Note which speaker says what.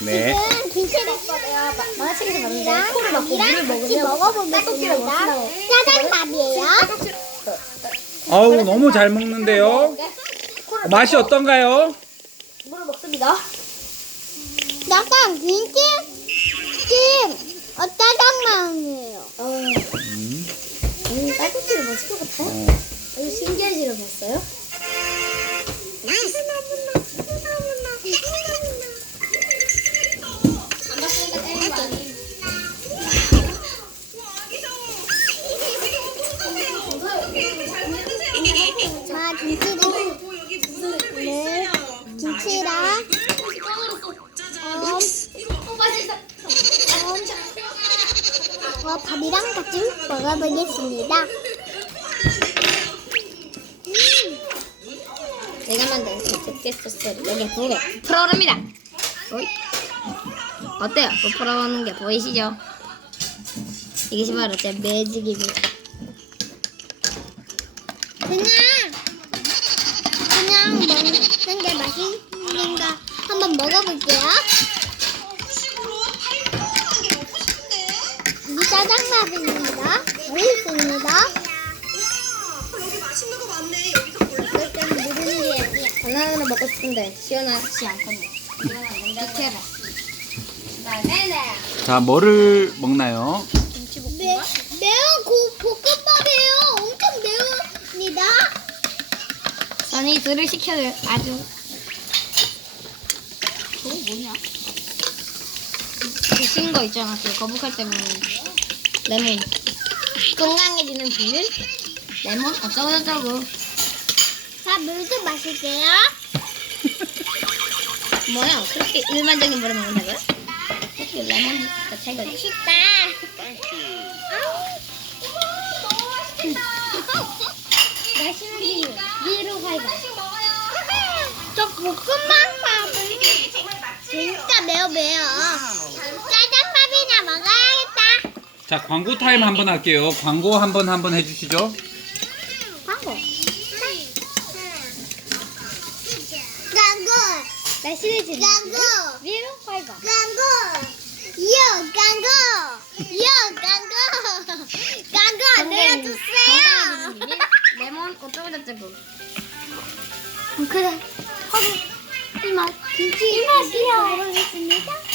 Speaker 1: 네.
Speaker 2: 지금 김치를
Speaker 3: 내가 마- 만화책에서 봤는데
Speaker 2: 랑
Speaker 3: 코를 막고 물을
Speaker 2: 같이
Speaker 3: 먹으면
Speaker 2: 먹어보겠습니다. 짜장밥이에요.
Speaker 1: 어우 너무 잘 먹는데요. 맛이 어떤가요?
Speaker 3: 물을 먹습니다.
Speaker 2: 약간 김치 찜 어, 짜장면이에요.
Speaker 3: 어,
Speaker 1: 음.
Speaker 3: 음, 딸꾹질을 못 같아요.
Speaker 1: 어.
Speaker 3: 아주 신기한 실험 했어요.
Speaker 2: 마 김치를 네 김치랑 어, 어, 밥이랑 같이 먹어보겠습니다.
Speaker 3: 제가 만든 집게 소스를 여기에 부게 풀어오릅니다. 어이. 어때요? 부풀어오는 게 보이시죠? 이것이 바로 제 매직입니다.
Speaker 2: 그냥 맛있는가 한번 먹어볼게요. 이 짜장밥입니다. 맛있습니다. 일단 모르는 게 아니야.
Speaker 3: 바나나를 먹고 싶은데 시원하지 않거든요. 비켜라.
Speaker 1: 자 뭐를 먹나요?
Speaker 2: 매, 매운 고, 볶음밥이에요. 엄청 매웁니다.
Speaker 3: 선이 둘을 시켜요. 아주. 뭐냐? 그신거 있잖아. 그 거북할 때 먹는 레몬. 건강해지는 비율? 레몬 어쩌고 저쩌고.
Speaker 2: 자, 물도 마실게요.
Speaker 3: 뭐야? 그렇게 일반적인 물을 먹는다고요? 어떻게 레몬 자체가
Speaker 2: 맛있다. 맛있는 비유. 위로 가자. 저 진짜 매워. 짜장밥이나 먹어야겠다.
Speaker 1: 자 광고 타임 한번 할게요. 광고 한번 한번 해주시죠.
Speaker 2: 광고. 광고. 날씨를 지 광고. 위로 가자. 광고. 이어 광고. 이어 광고. 광고 내려주세요.
Speaker 3: 레몬 어쩌고 저쩌고.
Speaker 2: 그래. 하고 이맛 김치 이맛